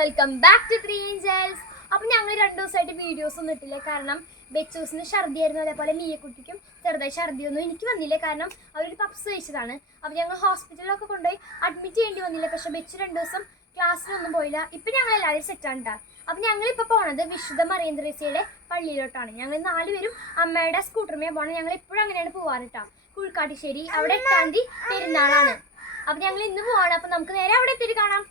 Welcome back to three angels അപ്പം ഞങ്ങൾ രണ്ട് ദിവസമായിട്ട് വീഡിയോസ് ഒന്നും ഇട്ടില്ല. കാരണം ബെച്ചൂസിന് ഛർദിയായിരുന്നു. അതേപോലെ മീയക്കുട്ടിക്കും ചെറുതായി ഛർദിയൊന്നും എനിക്ക് വന്നില്ല. കാരണം അവരൊരു പപ്സ് കഴിച്ചതാണ്. അപ്പം ഞങ്ങൾ ഹോസ്പിറ്റലിലൊക്കെ കൊണ്ടുപോയി അഡ്മിറ്റ് ചെയ്യേണ്ടി വന്നില്ല. പക്ഷേ ബെച്ച് രണ്ട് ദിവസം ക്ലാസ്സിലൊന്നും പോയില്ല. ഇപ്പം ഞങ്ങൾ എല്ലാവരും സെറ്റാണ് കേട്ടോ അപ്പം ഞങ്ങളിപ്പോൾ പോണത് വിശുദ്ധ മറിയന്ത്രേസ്യയുടെ പള്ളിയിലോട്ടാണ്. ഞങ്ങൾ നാലുപേരും അമ്മയുടെ സ്കൂട്ടറുമേ പോകണം ഞങ്ങൾ എപ്പോഴും അങ്ങനെയാണ് പോവാറ് കേട്ടോ കുഴിക്കാട്ടിശ്ശേരി അവിടെ എട്ടാം തീയതി പെരുന്നാളാണ്. അപ്പം ഞങ്ങൾ ഇന്ന് പോവാണ്. അപ്പം നമുക്ക് നേരെ അവിടെ എത്തിയിട്ട് കാണാം.